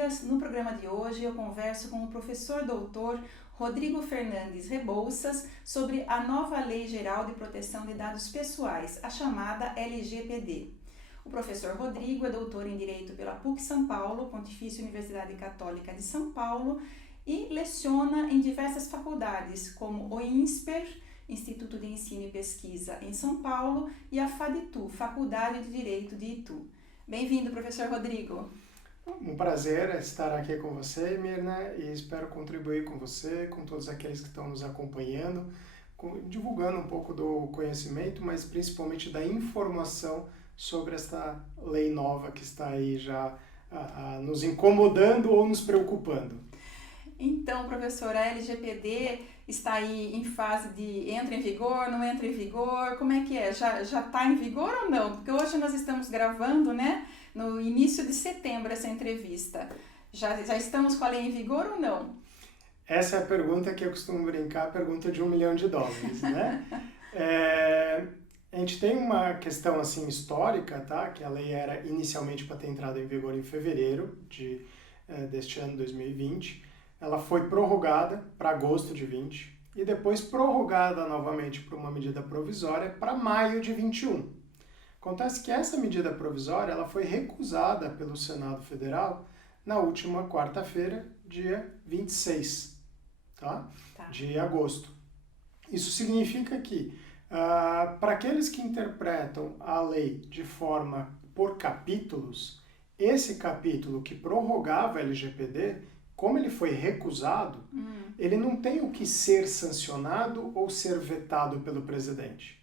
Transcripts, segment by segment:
amigas, no programa de hoje eu converso com o professor doutor Rodrigo Fernandes Rebouças sobre a nova Lei Geral de Proteção de Dados Pessoais, a chamada LGPD. O professor Rodrigo é doutor em Direito pela PUC São Paulo, Pontifícia Universidade Católica de São Paulo, e leciona em diversas faculdades, como o INSPER, Instituto de Ensino e Pesquisa em São Paulo, e a FADITU, Faculdade de Direito de Itu. Bem-vindo, professor Rodrigo. Um prazer estar aqui com você, Mirna, e espero contribuir com você, com todos aqueles que estão nos acompanhando, divulgando um pouco do conhecimento, mas principalmente da informação sobre esta lei nova que está aí já nos incomodando ou nos preocupando. Então, professor, a LGPD está aí em fase de entra em vigor, não entra em vigor, como é que é? Já está em vigor ou não? Porque hoje nós estamos gravando, né, no início de setembro essa entrevista. Já estamos com a lei em vigor ou não? Essa é a pergunta que eu costumo brincar, a pergunta de $1 milhão, né? A gente tem uma questão assim histórica, tá? Que a lei era inicialmente para ter entrado em vigor em fevereiro deste ano 2020. Ela foi prorrogada para agosto de 20 e depois prorrogada novamente por uma medida provisória para maio de 21. Acontece que essa medida provisória ela foi recusada pelo Senado Federal na última quarta-feira, dia 26, de agosto. Isso significa que, para aqueles que interpretam a lei de forma por capítulos, esse capítulo que prorrogava a LGPD, como ele foi recusado, ele não tem o que ser sancionado ou ser vetado pelo presidente.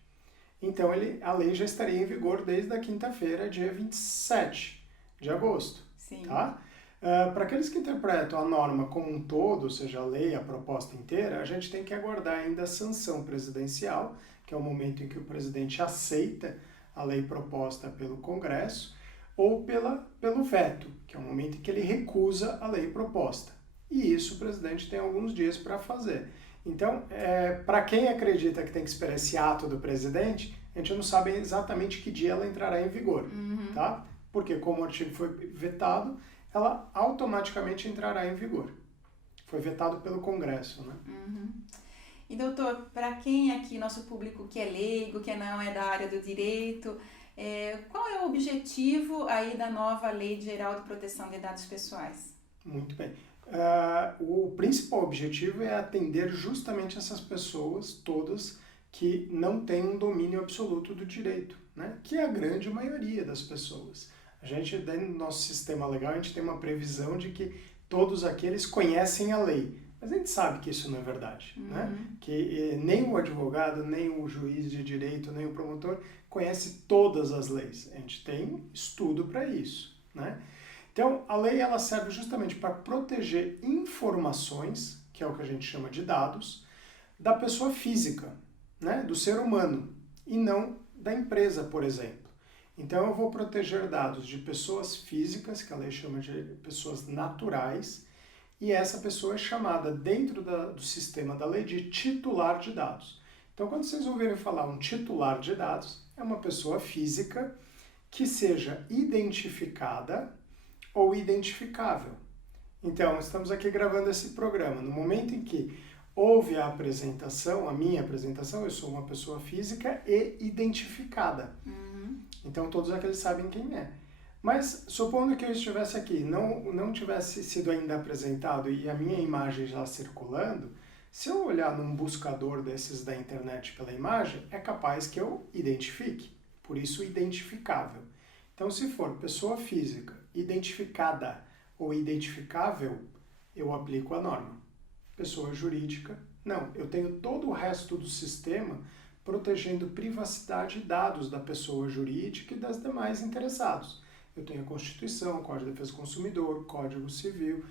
Então, a lei já estaria em vigor desde a quinta-feira, dia 27 de agosto. Sim. Tá? Para aqueles que interpretam a norma como um todo, ou seja, a lei, a proposta inteira, a gente tem que aguardar ainda a sanção presidencial, que é o momento em que o presidente aceita a lei proposta pelo Congresso, ou pelo veto, que é o momento em que ele recusa a lei proposta. E isso o presidente tem alguns dias para fazer. Então, para quem acredita que tem que esperar esse ato do presidente, a gente não sabe exatamente que dia ela entrará em vigor, tá? Porque como o artigo foi vetado, ela automaticamente entrará em vigor. Foi vetado pelo Congresso, né? E doutor, para quem aqui, nosso público que é leigo, que não é da área do direito, qual é o objetivo aí da nova Lei Geral de Proteção de Dados Pessoais? Muito bem. O principal objetivo é atender justamente essas pessoas todas que não têm um domínio absoluto do direito, né? Que é a grande maioria das pessoas. A gente, dentro do nosso sistema legal, a gente tem uma previsão de que todos aqueles conhecem a lei. Mas a gente sabe que isso não é verdade, né? Que nem o advogado, nem o juiz de direito, nem o promotor conhece todas as leis. A gente tem estudo para isso, né? Então, a lei ela serve justamente para proteger informações, que é o que a gente chama de dados, da pessoa física, né? Do ser humano, e não da empresa, por exemplo. Então, eu vou proteger dados de pessoas físicas, que a lei chama de pessoas naturais, e essa pessoa é chamada dentro do sistema da lei de titular de dados. Então, quando vocês ouvirem falar um titular de dados, é uma pessoa física que seja identificada ou identificável. Então, estamos aqui gravando esse programa. No momento em que houve a apresentação, a minha apresentação, eu sou uma pessoa física e identificada. Então, todos aqueles sabem quem é. Mas, supondo que eu estivesse aqui, não tivesse sido ainda apresentado e a minha imagem já circulando, se eu olhar num buscador desses da internet pela imagem, é capaz que eu identifique. Por isso, identificável. Então, se for pessoa física, identificada ou identificável, eu aplico a norma. Pessoa jurídica, não. Eu tenho todo o resto do sistema protegendo privacidade e dados da pessoa jurídica e das demais interessados. Eu tenho a Constituição, Código de Defesa do Consumidor, Código Civil,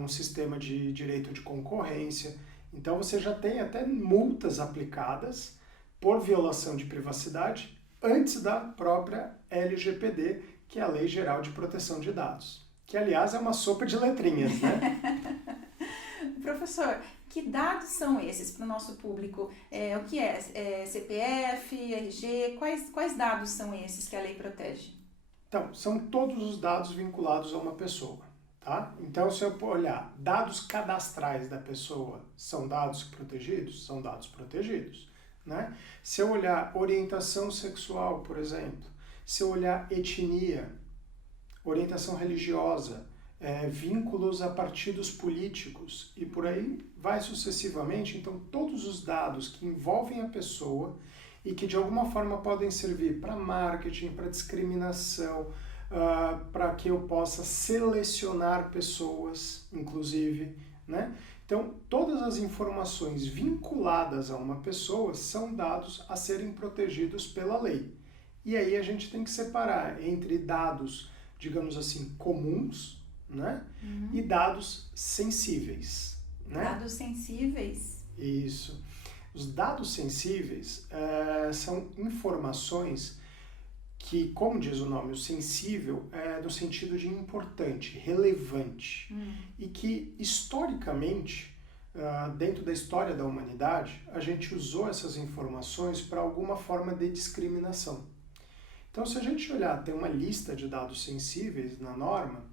um sistema de direito de concorrência. Então, você já tem até multas aplicadas por violação de privacidade antes da própria LGPD, que é a Lei Geral de Proteção de Dados. Que, aliás, é uma sopa de letrinhas, né? Professor, que dados são esses para o nosso público? O que é? CPF, RG? Quais dados são esses que a lei protege? Então, são todos os dados vinculados a uma pessoa, Tá? Então, se eu olhar dados cadastrais da pessoa, são dados protegidos? São dados protegidos. Né? Se eu olhar orientação sexual, por exemplo, se eu olhar etnia, orientação religiosa, vínculos a partidos políticos e por aí vai sucessivamente, então todos os dados que envolvem a pessoa e que de alguma forma podem servir para marketing, para discriminação, para que eu possa selecionar pessoas, inclusive, né? Então, todas as informações vinculadas a uma pessoa são dados a serem protegidos pela lei. E aí a gente tem que separar entre dados, digamos assim, comuns, né? E dados sensíveis. Né? Dados sensíveis? Isso. Os dados sensíveis são informações que, como diz o nome, o sensível é no sentido de importante, relevante, e que historicamente, dentro da história da humanidade, a gente usou essas informações para alguma forma de discriminação. Então, se a gente olhar, tem uma lista de dados sensíveis na norma,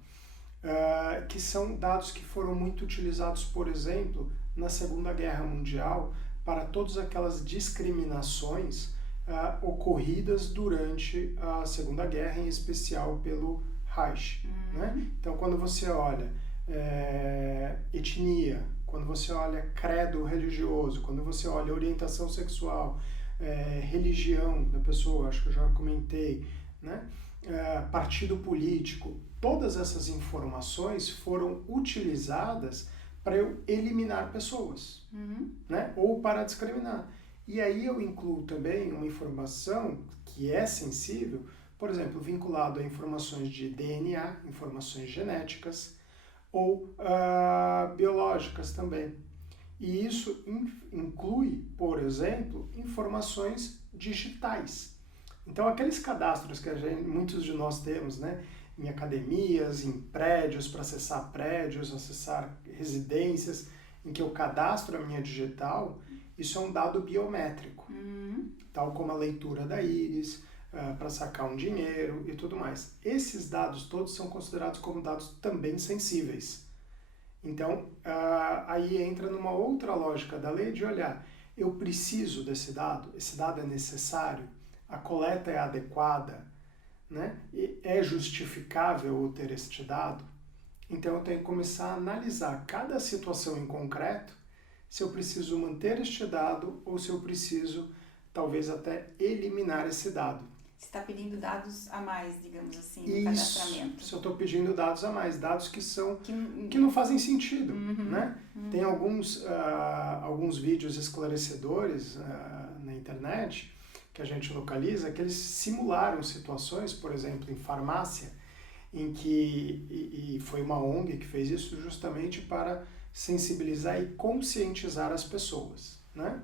que são dados que foram muito utilizados, por exemplo, na Segunda Guerra Mundial, para todas aquelas discriminações ocorridas durante a Segunda Guerra, em especial pelo Reich. Né? Então, quando você olha etnia, quando você olha credo religioso, quando você olha orientação sexual, religião da pessoa, acho que eu já comentei, né? Partido político, todas essas informações foram utilizadas para eu eliminar pessoas, né? Ou para discriminar. E aí eu incluo também uma informação que é sensível, por exemplo, vinculado a informações de DNA, informações genéticas, ou biológicas também. E isso inclui, por exemplo, informações digitais. Então, aqueles cadastros que muitos de nós temos, né, em academias, em prédios, para acessar prédios, acessar residências, em que eu cadastro a minha digital, isso é um dado biométrico, tal como a leitura da íris, para sacar um dinheiro e tudo mais. Esses dados todos são considerados como dados também sensíveis. Então, aí entra numa outra lógica da lei de olhar, eu preciso desse dado, esse dado é necessário, a coleta é adequada, né? E é justificável eu ter este dado? Então, eu tenho que começar a analisar cada situação em concreto, se eu preciso manter este dado ou se eu preciso, talvez, até eliminar esse dado. Você está pedindo dados a mais, digamos assim, no Isso, cadastramento. se eu estou pedindo dados a mais, dados que não fazem sentido, né? Tem alguns vídeos esclarecedores na internet que a gente localiza, que eles simularam situações, por exemplo, em farmácia, em que, e foi uma ONG que fez isso justamente para sensibilizar e conscientizar as pessoas, né?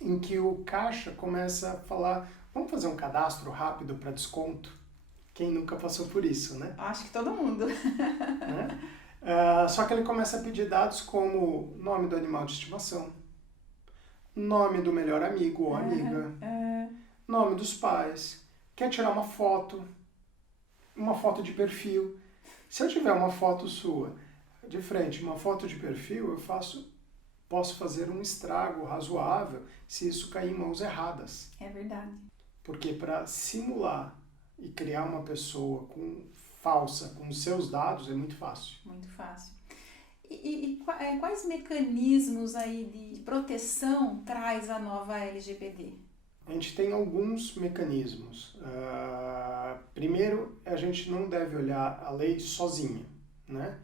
Em que o caixa começa a falar, vamos fazer um cadastro rápido para desconto? Quem nunca passou por isso, né? Acho que todo mundo. Né? Só que ele começa a pedir dados como nome do animal de estimação, nome do melhor amigo ou amiga, nome dos pais, quer tirar uma foto de perfil. Se eu tiver uma foto sua de frente, uma foto de perfil, eu posso fazer um estrago razoável se isso cair em mãos erradas. É verdade. Porque para simular e criar uma pessoa falsa com os seus dados é muito fácil. Muito fácil. E quais mecanismos aí de proteção traz a nova LGPD? A gente tem alguns mecanismos. Primeiro, a gente não deve olhar a lei sozinha, né?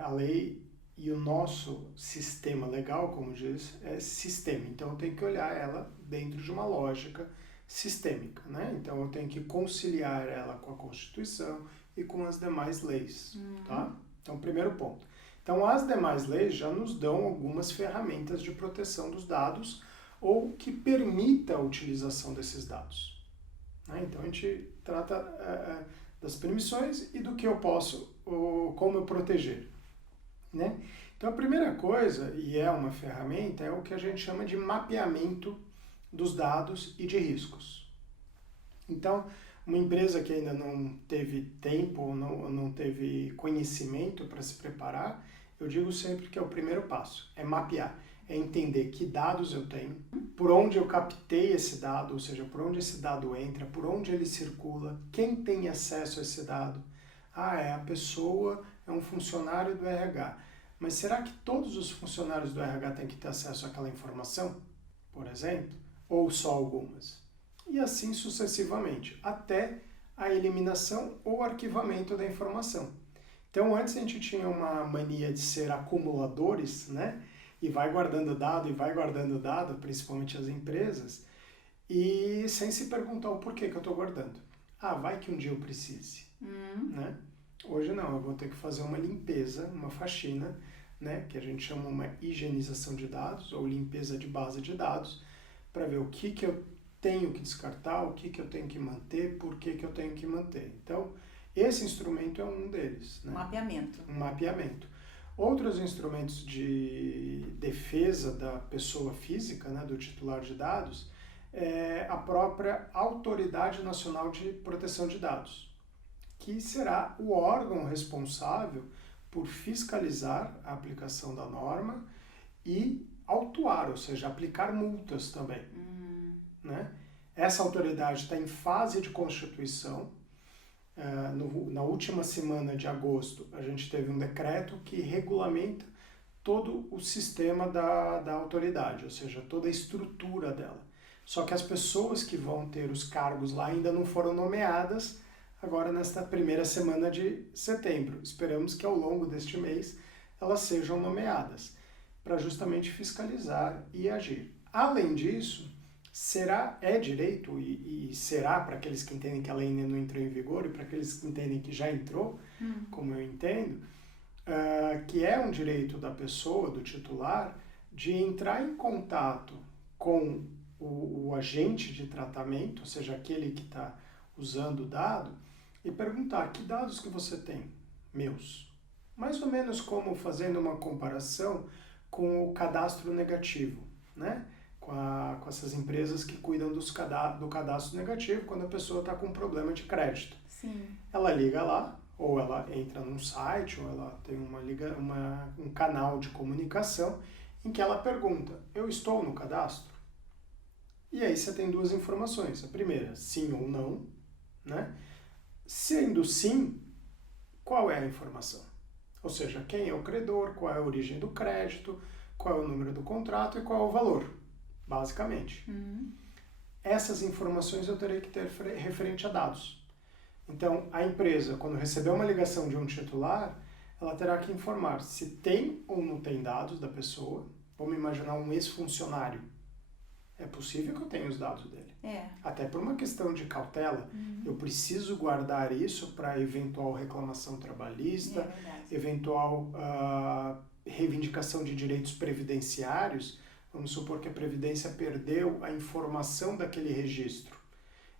A lei e o nosso sistema legal, como diz, é sistema. Então, eu tenho que olhar ela dentro de uma lógica sistêmica, né? Então, eu tenho que conciliar ela com a Constituição e com as demais leis, tá? Então, primeiro ponto. Então, as demais leis já nos dão algumas ferramentas de proteção dos dados ou que permita a utilização desses dados, né? Então, a gente trata das permissões e do que eu posso, como eu proteger, né? Então, a primeira coisa, e é uma ferramenta, é o que a gente chama de mapeamento dos dados e de riscos. Então, Uma empresa que ainda não teve tempo ou não teve conhecimento para se preparar, eu digo sempre que é o primeiro passo, é mapear, é entender que dados eu tenho, por onde eu captei esse dado, ou seja, por onde esse dado entra, por onde ele circula, quem tem acesso a esse dado. É a pessoa, é um funcionário do RH. Mas será que todos os funcionários do RH têm que ter acesso àquela informação, por exemplo? Ou só algumas? E assim sucessivamente, até a eliminação ou arquivamento da informação. Então, antes a gente tinha uma mania de ser acumuladores, né? E vai guardando dado, principalmente as empresas, e sem se perguntar o porquê que eu estou guardando. Vai que um dia eu precise, né? Hoje não, eu vou ter que fazer uma limpeza, uma faxina, né? Que a gente chama uma higienização de dados ou limpeza de base de dados, para ver o que eu tenho que descartar, o que eu tenho que manter, por que eu tenho que manter. Então, esse instrumento é um deles. Né? Mapeamento. Um mapeamento. Outros instrumentos de defesa da pessoa física, né, do titular de dados, é a própria Autoridade Nacional de Proteção de Dados, que será o órgão responsável por fiscalizar a aplicação da norma e autuar, ou seja, aplicar multas também. Né? Essa autoridade está em fase de constituição. Na última semana de agosto, a gente teve um decreto que regulamenta todo o sistema da autoridade, ou seja, toda a estrutura dela. Só que as pessoas que vão ter os cargos lá ainda não foram nomeadas agora nesta primeira semana de setembro. Esperamos que ao longo deste mês elas sejam nomeadas para justamente fiscalizar e agir. Além disso, é direito e será para aqueles que entendem que a lei ainda não entrou em vigor e para aqueles que entendem que já entrou, como eu entendo, que é um direito da pessoa, do titular, de entrar em contato com o agente de tratamento, ou seja, aquele que está usando o dado, e perguntar: que dados que você tem? Meus. Mais ou menos como fazendo uma comparação com o cadastro negativo, né? Com essas empresas que cuidam do cadastro negativo quando a pessoa está com um problema de crédito. Sim. Ela liga lá, ou ela entra num site, ou ela tem um canal de comunicação em que ela pergunta: eu estou no cadastro? E aí você tem duas informações. A primeira, sim ou não, né? Sendo sim, qual é a informação? Ou seja, quem é o credor, qual é a origem do crédito, qual é o número do contrato e qual é o valor, basicamente. Essas informações eu terei que ter referente a dados. Então, a empresa, quando receber uma ligação de um titular, ela terá que informar se tem ou não tem dados da pessoa. Vamos imaginar um ex-funcionário. É possível que eu tenha os dados dele. Até por uma questão de cautela. Eu preciso guardar isso para eventual reclamação trabalhista, eventual reivindicação de direitos previdenciários. Vamos supor que a Previdência perdeu a informação daquele registro.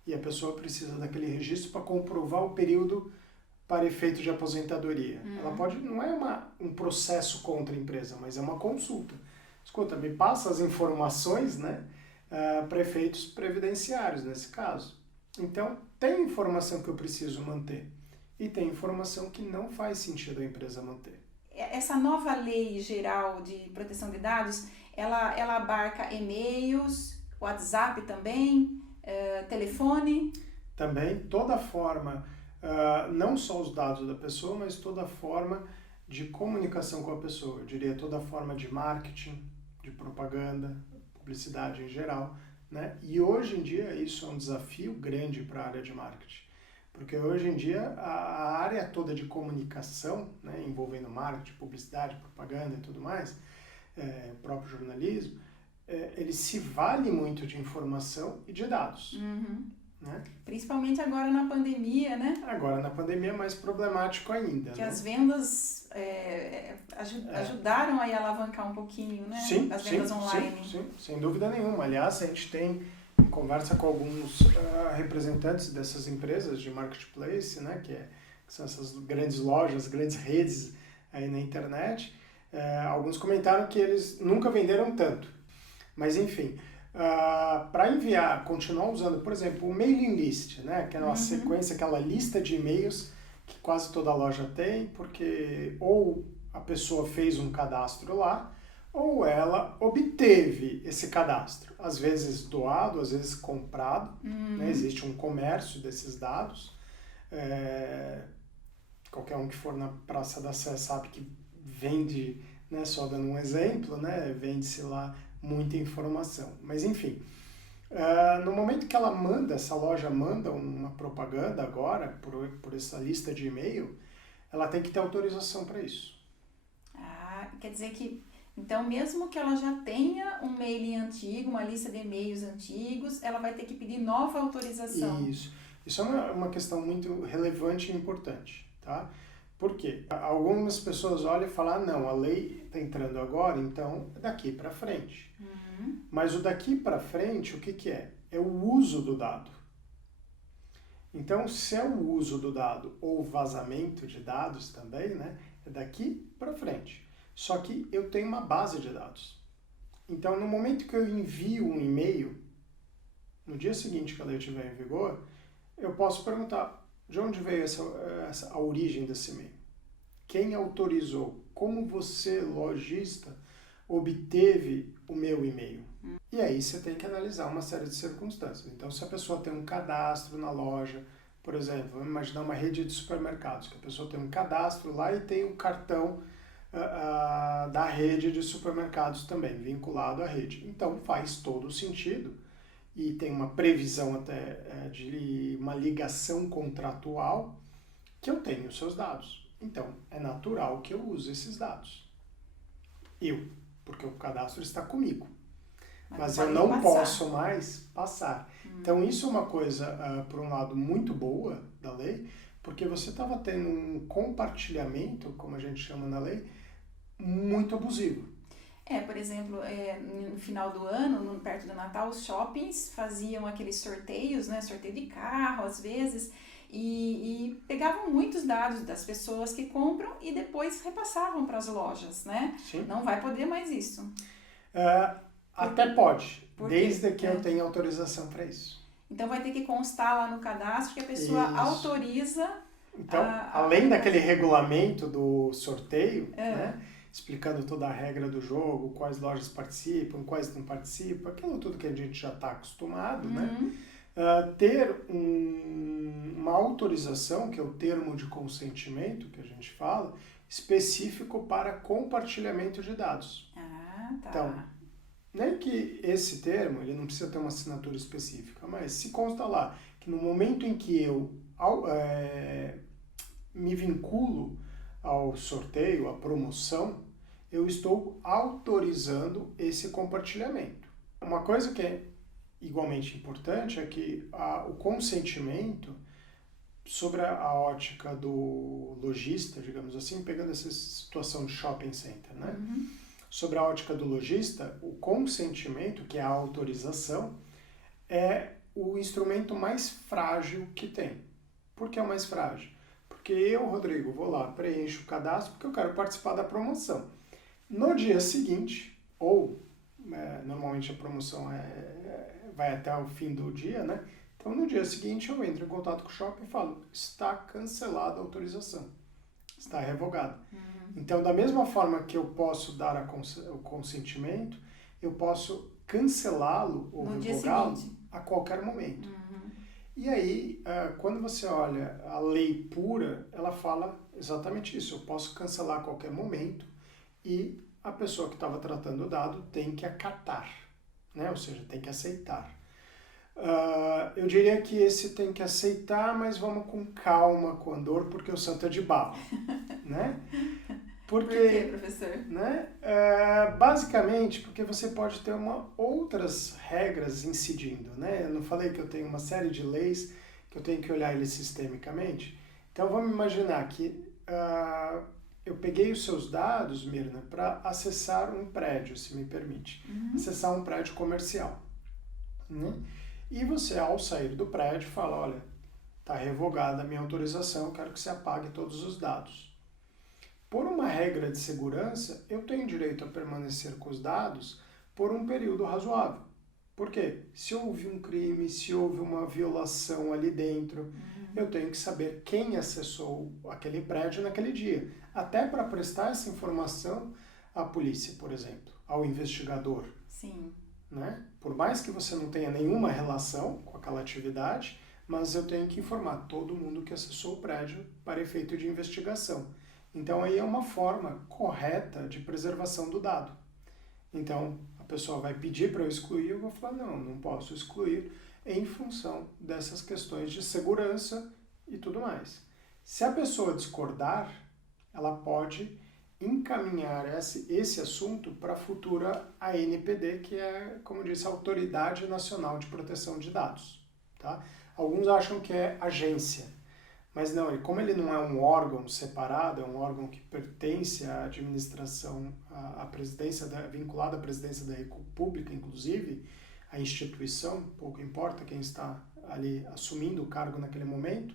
E a pessoa precisa daquele registro para comprovar o período para efeito de aposentadoria. Ela não é um processo contra a empresa, mas é uma consulta. Escuta, me passa as informações, né? Para efeitos previdenciários, nesse caso. Então, tem informação que eu preciso manter e tem informação que não faz sentido a empresa manter. Essa nova lei geral de proteção de dados, ela abarca e-mails, WhatsApp também, telefone? Também, toda forma, não só os dados da pessoa, mas toda forma de comunicação com a pessoa. Eu diria toda forma de marketing, de propaganda, publicidade em geral, né? E hoje em dia isso é um desafio grande para a área de marketing, porque hoje em dia a área toda de comunicação, né, envolvendo marketing, publicidade, propaganda e tudo mais, próprio jornalismo, ele se vale muito de informação e de dados. Né? Principalmente agora na pandemia, né? Agora na pandemia é mais problemático ainda. Que né? as vendas ajudaram aí a alavancar um pouquinho, né? Sim, as vendas online. Sim, sem dúvida nenhuma. Aliás, a gente tem conversa com alguns representantes dessas empresas de marketplace, né? Que são essas grandes lojas, grandes redes aí na internet. Alguns comentaram que eles nunca venderam tanto. Mas enfim, para enviar, continuar usando, por exemplo, o mailing list, né? Aquela sequência, aquela lista de e-mails que quase toda loja tem, porque ou a pessoa fez um cadastro lá, ou ela obteve esse cadastro. Às vezes doado, às vezes comprado, né? Existe um comércio desses dados. Qualquer um que for na Praça da Sé sabe que vende, né? Só dando um exemplo, né? Vende-se lá muita informação. Mas enfim, no momento que ela manda, essa loja manda uma propaganda agora, por essa lista de e-mail, ela tem que ter autorização para isso. Quer dizer que, então, mesmo que ela já tenha um mailing antigo, uma lista de e-mails antigos, ela vai ter que pedir nova autorização. Isso é uma questão muito relevante e importante, tá? Por quê? Algumas pessoas olham e falam, não, a lei está entrando agora, então daqui para frente. Mas o daqui para frente, o que é? É o uso do dado. Então, se é o uso do dado ou vazamento de dados também, né? É daqui para frente. Só que eu tenho uma base de dados. Então, no momento que eu envio um e-mail, no dia seguinte que a lei estiver em vigor, eu posso perguntar de onde veio a origem desse e-mail. Quem autorizou? Como você, lojista, obteve o meu e-mail? E aí você tem que analisar uma série de circunstâncias. Então, se a pessoa tem um cadastro na loja, por exemplo, vamos imaginar uma rede de supermercados, que a pessoa tem um cadastro lá e tem um cartão da rede de supermercados também, vinculado à rede. Então, faz todo o sentido e tem uma previsão até de uma ligação contratual que eu tenho os seus dados. Então, é natural que eu use esses dados. Porque o cadastro está comigo. Mas eu não posso mais passar. Então, isso é uma coisa, por um lado, muito boa da lei, porque você estava tendo um compartilhamento, como a gente chama na lei, muito abusivo. Por exemplo, no final do ano, perto do Natal, os shoppings faziam aqueles sorteios, né? Sorteio de carro, às vezes, e pegavam muitos dados das pessoas que compram e depois repassavam para as lojas, né? Sim. Não vai poder mais isso. Até pode, desde que eu tenha autorização para isso. Então vai ter que constar lá no cadastro que a pessoa autoriza. Então, além daquele regulamento do sorteio, né, explicando toda a regra do jogo, quais lojas participam, quais não participam, aquilo tudo que a gente já está acostumado, né? Ter uma autorização, que é o termo de consentimento que a gente fala, específico para compartilhamento de dados. Tá. Então, nem que esse termo, ele não precisa ter uma assinatura específica, mas se consta lá que no momento em que eu me vinculo ao sorteio, à promoção, eu estou autorizando esse compartilhamento. Uma coisa que é igualmente importante é que o consentimento, sobre a ótica do lojista, digamos assim, pegando essa situação de shopping center, né? Sobre a ótica do lojista, o consentimento, que é a autorização, é o instrumento mais frágil que tem. Por que é o mais frágil? Porque eu, Rodrigo, vou lá, preencho o cadastro porque eu quero participar da promoção. No dia seguinte, ou normalmente a promoção vai até o fim do dia, né? Então, no dia seguinte, eu entro em contato com o shopping e falo, está cancelada a autorização, está revogada. Então, da mesma forma que eu posso dar o consentimento, eu posso cancelá-lo ou revogá-lo a qualquer momento. E aí, quando você olha a lei pura, ela fala exatamente isso. Eu posso cancelar a qualquer momento e a pessoa que estava tratando o dado tem que acatar, né? Ou seja, tem que aceitar. Eu diria que esse tem que aceitar, mas vamos com calma, com andor, porque o santo é de barro, né? Por quê, professor? Né? Basicamente, porque você pode ter outras regras incidindo, né? Eu não falei que eu tenho uma série de leis que eu tenho que olhar eles sistemicamente? Então, vamos imaginar que eu peguei os seus dados, Mirna, para acessar um prédio, se me permite. Acessar um prédio comercial. Né? E você, ao sair do prédio, fala, olha, está revogada a minha autorização, eu quero que você apague todos os dados. Por uma regra de segurança, eu tenho direito a permanecer com os dados por um período razoável. Por quê? Se houve um crime, se houve uma violação ali dentro, eu tenho que saber quem acessou aquele prédio naquele dia. Até para prestar essa informação à polícia, por exemplo, ao investigador. Sim. Né? Por mais que você não tenha nenhuma relação com aquela atividade, mas eu tenho que informar todo mundo que acessou o prédio para efeito de investigação. Então aí é uma forma correta de preservação do dado. Então a pessoa vai pedir para eu excluir, eu vou falar não posso excluir em função dessas questões de segurança e tudo mais. Se a pessoa discordar, ela pode encaminhar esse assunto para a futura ANPD, que é, como disse, a Autoridade Nacional de Proteção de Dados. Tá? Alguns acham que é agência, mas não, como ele não é um órgão separado, é um órgão que pertence à administração, à presidência, vinculado à presidência da República, inclusive, a instituição, pouco importa quem está ali assumindo o cargo naquele momento,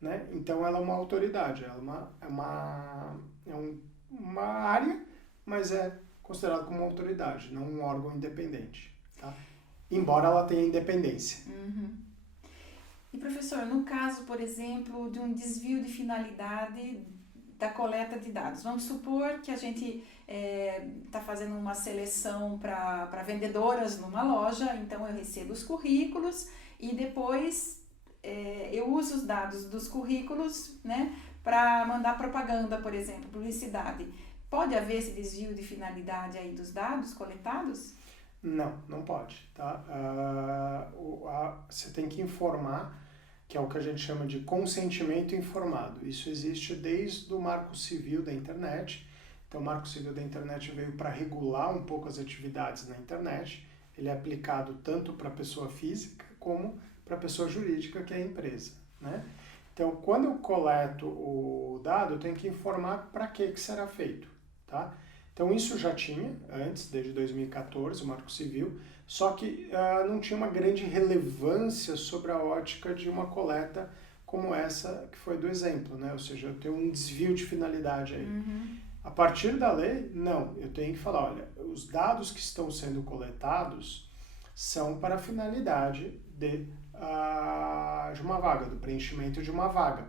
né? Então ela é uma autoridade, ela é uma área, mas é considerada como uma autoridade, não um órgão independente, tá? Embora ela tenha independência. E professor, no caso, por exemplo, de um desvio de finalidade da coleta de dados, vamos supor que a gente está fazendo uma seleção para vendedoras numa loja, então eu recebo os currículos e depois eu uso os dados dos currículos, né, para mandar propaganda, por exemplo, publicidade. Pode haver esse desvio de finalidade aí dos dados coletados? Não pode, tá? Você tem que informar, que é o que a gente chama de consentimento informado. Isso existe desde o Marco Civil da Internet. Então, o Marco Civil da Internet veio para regular um pouco as atividades na internet. Ele é aplicado tanto para a pessoa física como para a pessoa jurídica, que é a empresa, né? Então, quando eu coleto o dado, eu tenho que informar para que será feito, tá? Então, isso já tinha antes, desde 2014, o Marco Civil, só que não tinha uma grande relevância sobre a ótica de uma coleta como essa que foi do exemplo, né? Ou seja, eu tenho um desvio de finalidade aí. A partir da lei, não. Eu tenho que falar, olha, os dados que estão sendo coletados são para a finalidade de uma vaga, do preenchimento de uma vaga,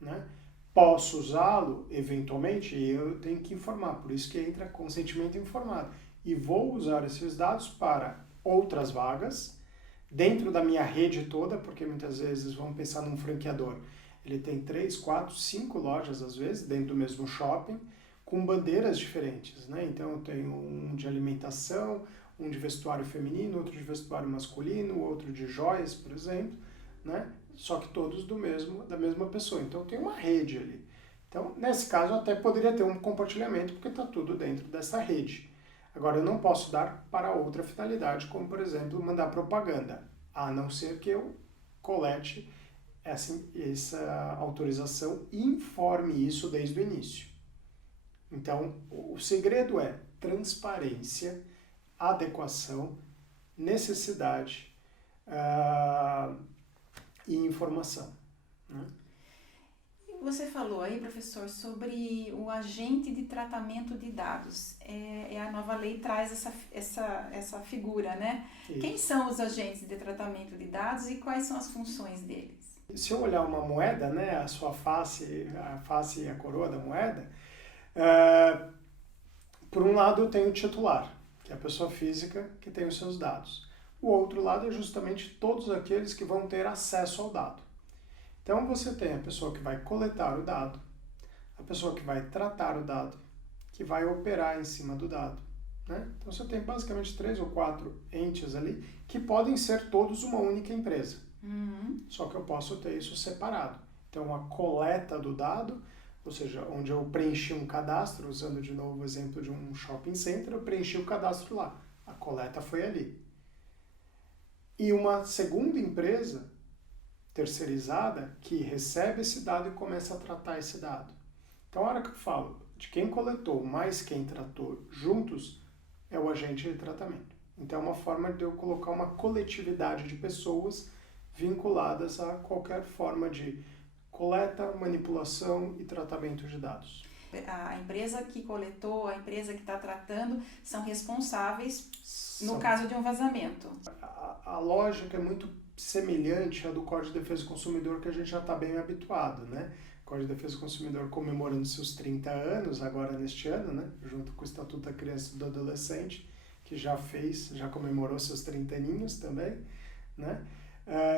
né? Posso usá-lo, eventualmente, e eu tenho que informar, por isso que entra consentimento informado. E vou usar esses dados para outras vagas, dentro da minha rede toda, porque muitas vezes, vamos pensar num franqueador, ele tem 3, 4, 5 lojas, às vezes, dentro do mesmo shopping, com bandeiras diferentes, né? Então, eu tenho um de alimentação, um de vestuário feminino, outro de vestuário masculino, outro de joias, por exemplo, né? Só que todos da mesma pessoa. Então, tem uma rede ali. Então, nesse caso, até poderia ter um compartilhamento, porque está tudo dentro dessa rede. Agora, eu não posso dar para outra finalidade, como, por exemplo, mandar propaganda, a não ser que eu colete essa autorização e informe isso desde o início. Então, o segredo é transparência, adequação, necessidade e informação, né? Você falou aí, professor, sobre o agente de tratamento de dados. A nova lei traz essa figura, né? Isso. Quem são os agentes de tratamento de dados e quais são as funções deles? Se eu olhar uma moeda, né, a sua face, a face e a coroa da moeda, por um lado eu tenho o titular, que é a pessoa física que tem os seus dados. O outro lado é justamente todos aqueles que vão ter acesso ao dado. Então você tem a pessoa que vai coletar o dado, a pessoa que vai tratar o dado, que vai operar em cima do dado, né? Então você tem basicamente 3 ou 4 entes ali que podem ser todos uma única empresa. Só que eu posso ter isso separado. Então a coleta do dado, ou seja, onde eu preenchi um cadastro, usando de novo o exemplo de um shopping center, eu preenchi o cadastro lá. A coleta foi ali. E uma segunda empresa terceirizada que recebe esse dado e começa a tratar esse dado. Então, a hora que eu falo de quem coletou mais quem tratou juntos, é o agente de tratamento. Então, é uma forma de eu colocar uma coletividade de pessoas vinculadas a qualquer forma de coleta, manipulação e tratamento de dados. A empresa que coletou, a empresa que está tratando, são responsáveis no São. caso de um vazamento. A lógica é muito semelhante à do Código de Defesa do Consumidor, que a gente já está bem habituado, né? O Código de Defesa do Consumidor comemorando seus 30 anos, agora neste ano, né? Junto com o Estatuto da Criança e do Adolescente, que já comemorou seus 30 aninhos também, né?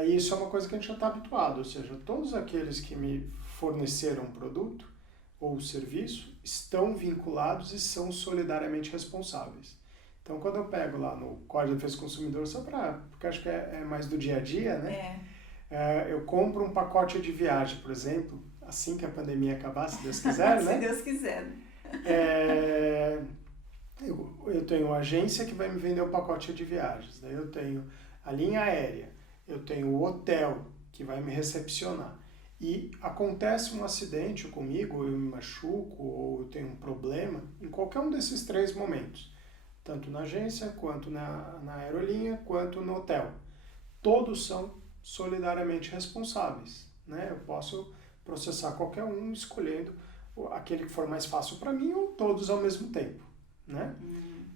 E isso é uma coisa que a gente já está habituado, ou seja, todos aqueles que me forneceram um produto ou serviço estão vinculados e são solidariamente responsáveis. Então, quando eu pego lá no Código de Defesa do Consumidor, porque acho que é mais do dia a dia, né? Eu compro um pacote de viagem, por exemplo, assim que a pandemia acabar, se Deus quiser, né? Se Deus quiser. Eu tenho uma agência que vai me vender o pacote de viagens, daí eu tenho a linha aérea, eu tenho o hotel que vai me recepcionar. E acontece um acidente comigo, eu me machuco ou eu tenho um problema, em qualquer um desses 3 momentos. Tanto na agência, quanto na aerolinha, quanto no hotel. Todos são solidariamente responsáveis, né? Eu posso processar qualquer um escolhendo aquele que for mais fácil para mim ou todos ao mesmo tempo, né?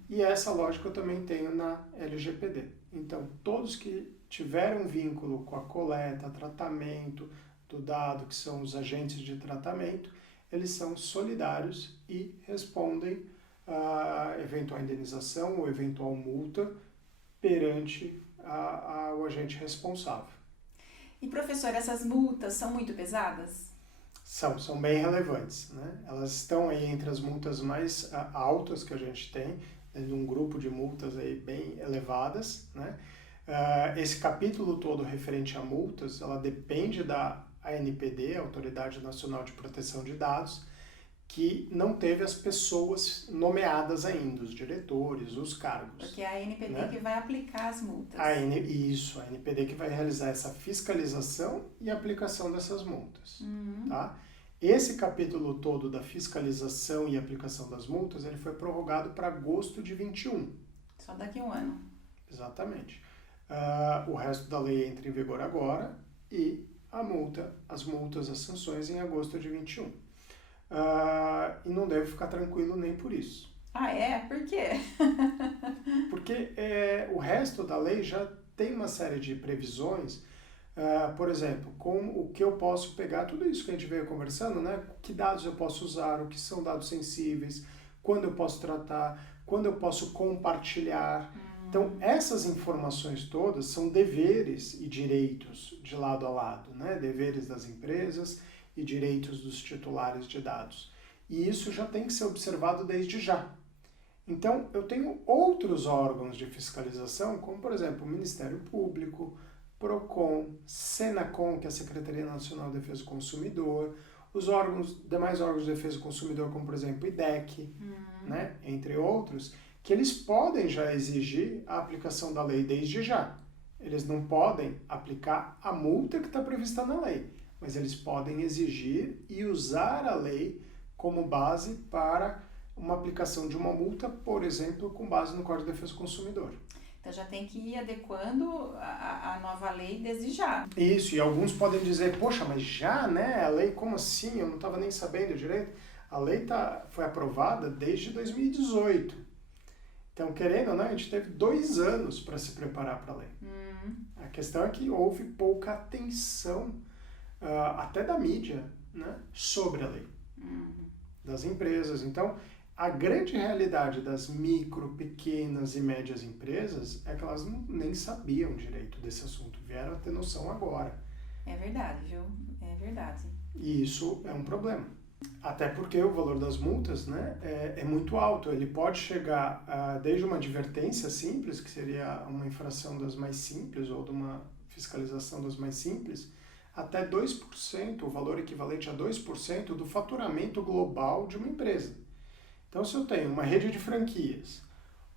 E essa lógica eu também tenho na LGPD. Então, todos que tiveram vínculo com a coleta, tratamento do dado, que são os agentes de tratamento, eles são solidários e respondem a eventual indenização ou eventual multa perante o agente responsável. E, professor, essas multas são muito pesadas? São bem relevantes, né? Elas estão aí entre as multas mais altas que a gente tem, dentro de um grupo de multas aí bem elevadas, né? Esse capítulo todo referente a multas, ela depende da ANPD, Autoridade Nacional de Proteção de Dados, que não teve as pessoas nomeadas ainda, os diretores, os cargos. Porque é a ANPD, né, que vai aplicar as multas. A ANPD que vai realizar essa fiscalização e aplicação dessas multas. Tá? Esse capítulo todo da fiscalização e aplicação das multas, ele foi prorrogado para agosto de 21. Só daqui a um ano. Exatamente. O resto da lei entra em vigor agora e as multas, as sanções em agosto de 21. E não deve ficar tranquilo nem por isso. Ah, é? Por quê? Porque o resto da lei já tem uma série de previsões, por exemplo, como o que eu posso pegar, tudo isso que a gente veio conversando, né? Que dados eu posso usar, o que são dados sensíveis, quando eu posso tratar, quando eu posso compartilhar. Então, essas informações todas são deveres e direitos de lado a lado, né? Deveres das empresas e direitos dos titulares de dados. E isso já tem que ser observado desde já. Então, eu tenho outros órgãos de fiscalização, como, por exemplo, o Ministério Público, PROCON, SENACON, que é a Secretaria Nacional de Defesa do Consumidor, os demais órgãos de defesa do consumidor, como, por exemplo, o IDEC, né, entre outros, que eles podem já exigir a aplicação da lei desde já. Eles não podem aplicar a multa que está prevista na lei, mas eles podem exigir e usar a lei como base para uma aplicação de uma multa, por exemplo, com base no Código de Defesa do Consumidor. Então já tem que ir adequando a nova lei desde já. Isso, e alguns podem dizer, poxa, mas já, né? A lei, como assim? Eu não estava nem sabendo direito. A lei foi aprovada desde 2018. Então, querendo ou não, a gente teve 2 anos para se preparar para a lei. A questão é que houve pouca atenção, até da mídia, né, sobre a lei, das empresas. Então, a grande realidade das micro, pequenas e médias empresas é que elas nem sabiam direito desse assunto, vieram a ter noção agora. É verdade, viu? É verdade. E isso é um problema. Até porque o valor das multas, né, é muito alto. Ele pode chegar desde uma advertência simples, que seria uma infração das mais simples, ou de uma fiscalização das mais simples, até 2%, o valor equivalente a 2% do faturamento global de uma empresa. Então, se eu tenho uma rede de franquias,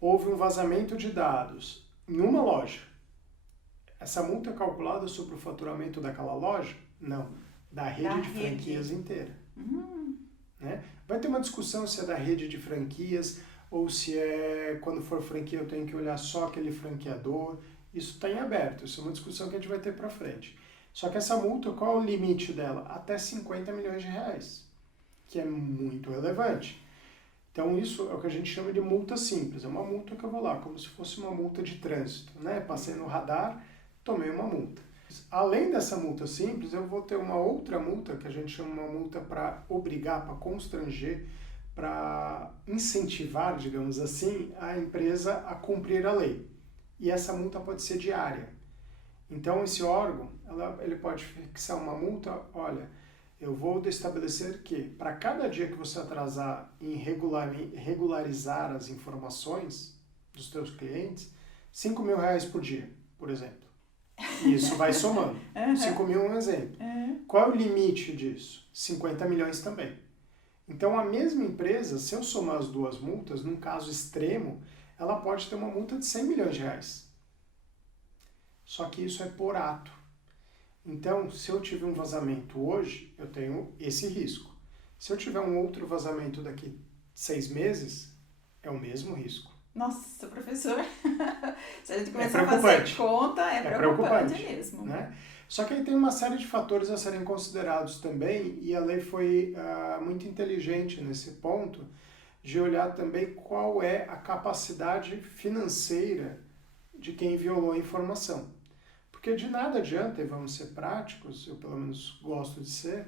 houve um vazamento de dados em uma loja, essa multa é calculada sobre o faturamento daquela loja? Não, da rede de franquias inteira. Né? Vai ter uma discussão se é da rede de franquias ou se quando for franquia eu tenho que olhar só aquele franqueador. Isso está em aberto, isso é uma discussão que a gente vai ter para frente. Só que essa multa, qual é o limite dela? Até 50 milhões de reais. que é muito relevante. Então isso é o que a gente chama de multa simples, é uma multa que eu vou lá, como se fosse uma multa de trânsito, né? Passei no radar, tomei uma multa. Além dessa multa simples, eu vou ter uma outra multa, que a gente chama uma multa para obrigar, para constranger, para incentivar, digamos assim, a empresa a cumprir a lei. E essa multa pode ser diária. Então esse órgão, ele pode fixar uma multa, olha, eu vou estabelecer que para cada dia que você atrasar em regularizar as informações dos teus clientes, R$5.000 por dia, por exemplo. E isso vai somando. 5 mil é um exemplo. Qual é o limite disso? 50 milhões também. Então, a mesma empresa, se eu somar as duas multas, num caso extremo, ela pode ter uma multa de 100 milhões de reais. Só que isso é por ato. Então, se eu tiver um vazamento hoje, eu tenho esse risco. Se eu tiver um outro vazamento daqui 6 meses, é o mesmo risco. Nossa, professor, se a gente começar a fazer conta, é preocupante mesmo. Né? Só que aí tem uma série de fatores a serem considerados também, e a lei foi muito inteligente nesse ponto, de olhar também qual é a capacidade financeira de quem violou a informação. Porque de nada adianta, e vamos ser práticos, eu pelo menos gosto de ser,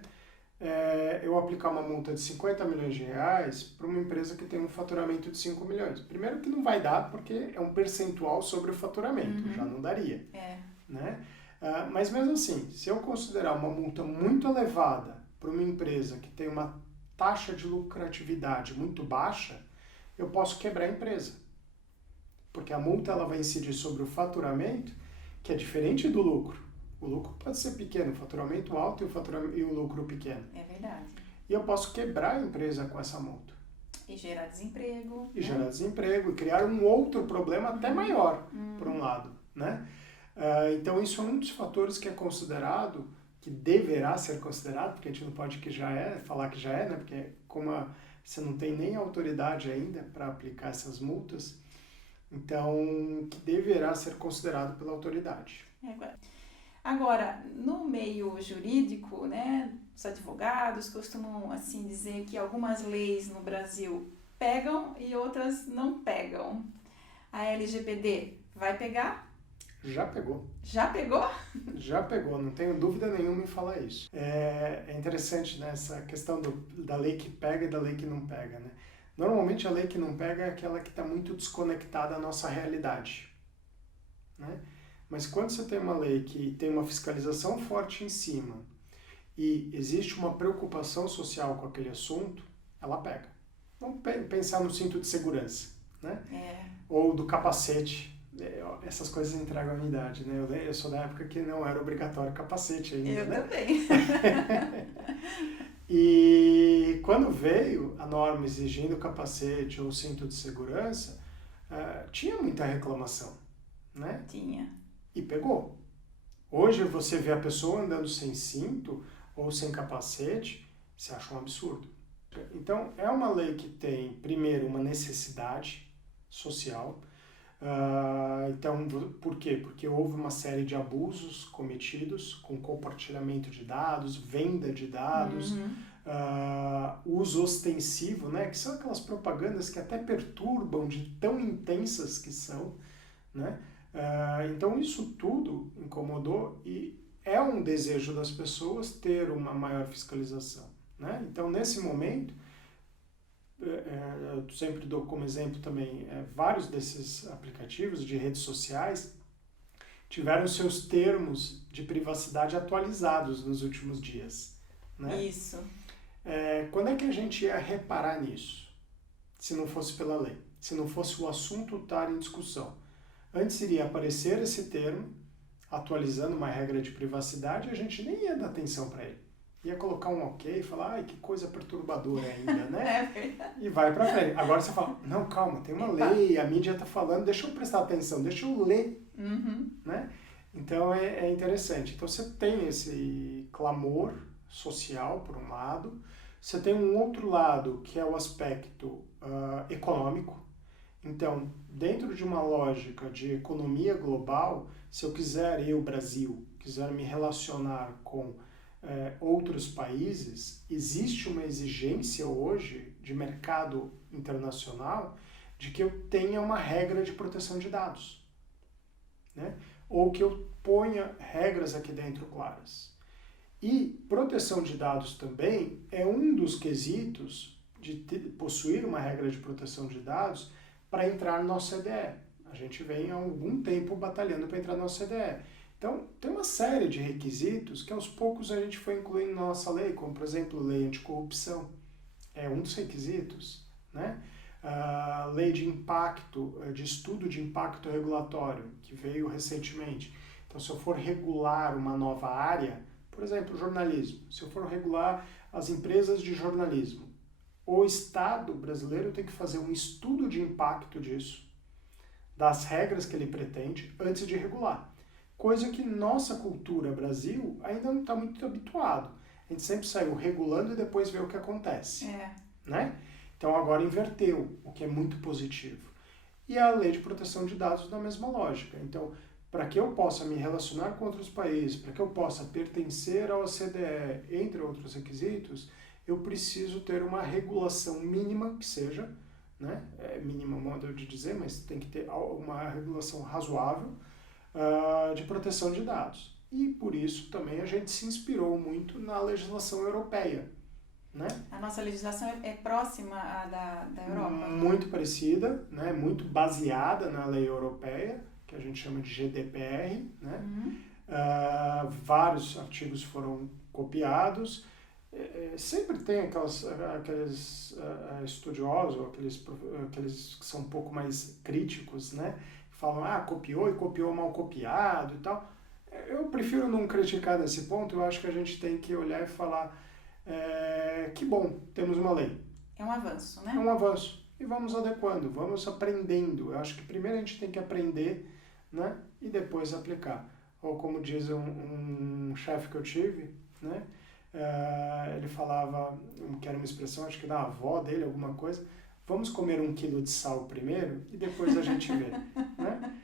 eu aplicar uma multa de 50 milhões de reais para uma empresa que tem um faturamento de 5 milhões. Primeiro que não vai dar, porque é um percentual sobre o faturamento, já não daria. Né? Mas mesmo assim, se eu considerar uma multa muito elevada para uma empresa que tem uma taxa de lucratividade muito baixa, eu posso quebrar a empresa. Porque a multa ela vai incidir sobre o faturamento, que é diferente do lucro. O lucro pode ser pequeno, o faturamento alto e o lucro pequeno. É verdade. E eu posso quebrar a empresa com essa multa. E gerar desemprego. E gerar desemprego e criar um outro problema até maior, por um lado. Né? Então isso é um dos fatores que é considerado, que deverá ser considerado, porque a gente não pode falar que já é, né? Porque como você não tem nem autoridade ainda para aplicar essas multas, então que deverá ser considerado pela autoridade. Agora, no meio jurídico, né, os advogados costumam assim dizer que algumas leis no Brasil pegam e outras não pegam. A LGPD vai pegar? Já pegou. Já pegou? Já pegou, não tenho dúvida nenhuma em falar isso. É interessante, né, essa questão da lei que pega e da lei que não pega. Né? Normalmente a lei que não pega é aquela que está muito desconectada da nossa realidade. Né? Mas quando você tem uma lei que tem uma fiscalização forte em cima e existe uma preocupação social com aquele assunto, ela pega. Vamos pensar no cinto de segurança, né? Ou do capacete. Essas coisas entregam a minha idade, né? Eu sou da época que não era obrigatório capacete ainda, Eu né? também. E quando veio a norma exigindo capacete ou cinto de segurança, tinha muita reclamação, né? Tinha. E pegou. Hoje você vê a pessoa andando sem cinto ou sem capacete, você acha um absurdo. Então é uma lei que tem, primeiro, uma necessidade social. Então, por quê? Porque houve uma série de abusos cometidos com compartilhamento de dados, venda de dados, uso ostensivo, né? Que são aquelas propagandas que até perturbam de tão intensas que são, né? Então isso tudo incomodou e é um desejo das pessoas ter uma maior fiscalização. Né? Então nesse momento, eu sempre dou como exemplo também, vários desses aplicativos de redes sociais tiveram seus termos de privacidade atualizados nos últimos dias. Né? Isso. Quando é que a gente ia reparar nisso? Se não fosse pela lei, se não fosse o assunto estar em discussão. Antes iria aparecer esse termo, atualizando uma regra de privacidade, e a gente nem ia dar atenção para ele. Ia colocar um ok e falar, ai, que coisa perturbadora ainda, né? E vai para frente. Agora você fala, não, calma, tem uma lei, a mídia está falando, deixa eu prestar atenção, deixa eu ler. Né? Então é interessante. Então você tem esse clamor social, por um lado, você tem um outro lado, que é o aspecto econômico. Então, dentro de uma lógica de economia global, se eu, Brasil, quiser me relacionar com outros países, existe uma exigência hoje de mercado internacional de que eu tenha uma regra de proteção de dados, né? Ou que eu ponha regras aqui dentro claras. E proteção de dados também é um dos quesitos de possuir uma regra de proteção de dados para entrar no OCDE. A gente vem há algum tempo batalhando para entrar no OCDE. Então, tem uma série de requisitos que aos poucos a gente foi incluindo na nossa lei, como, por exemplo, lei anticorrupção. É um dos requisitos, né? Lei de impacto, de estudo de impacto regulatório, que veio recentemente. Então, se eu for regular uma nova área, por exemplo, jornalismo, se eu for regular as empresas de jornalismo, o Estado brasileiro tem que fazer um estudo de impacto disso, das regras que ele pretende, antes de regular. Coisa que nossa cultura, Brasil, ainda não está muito habituado. A gente sempre saiu regulando e depois vê o que acontece. Né? Então agora inverteu, o que é muito positivo. E a lei de proteção de dados na mesma lógica. Então, para que eu possa me relacionar com outros países, para que eu possa pertencer ao OCDE, entre outros requisitos, eu preciso ter uma regulação mínima que seja, né? Mínima modo de dizer, mas tem que ter uma regulação razoável de proteção de dados. E por isso também a gente se inspirou muito na legislação europeia. Né? A nossa legislação é próxima à da Europa? Muito parecida, né? Muito baseada na lei europeia, que a gente chama de GDPR. Né? Vários artigos foram copiados. Sempre tem aqueles estudiosos, aqueles que são um pouco mais críticos, né? Que falam, copiou e copiou mal copiado e tal. Eu prefiro não criticar nesse ponto, eu acho que a gente tem que olhar e falar que bom, temos uma lei. É um avanço, né? É um avanço. E vamos adequando, vamos aprendendo. Eu acho que primeiro a gente tem que aprender, né? E depois aplicar. Ou como diz um chefe que eu tive, né? Ele falava, que era uma expressão, acho que da avó dele, alguma coisa, vamos comer 1 quilo de sal primeiro e depois a gente vê, né?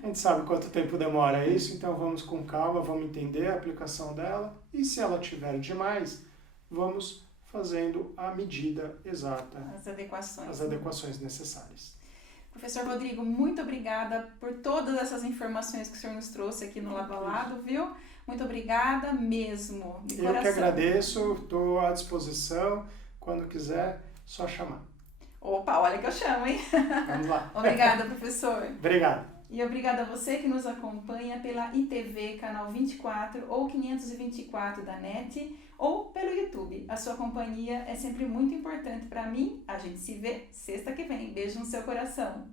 A gente sabe quanto tempo demora isso, então vamos com calma, vamos entender a aplicação dela e se ela tiver demais, vamos fazendo a medida exata, as adequações necessárias. Professor Rodrigo, muito obrigada por todas essas informações que o senhor nos trouxe aqui no Lado a Lado, viu? Muito obrigada mesmo, de coração. Eu que agradeço, estou à disposição, quando quiser, só chamar. Opa, olha que eu chamo, hein? Vamos lá. Obrigada, professor. Obrigado. E obrigada a você que nos acompanha pela ITV, canal 24 ou 524 da NET ou pelo YouTube. A sua companhia é sempre muito importante para mim. A gente se vê sexta que vem. Beijo no seu coração.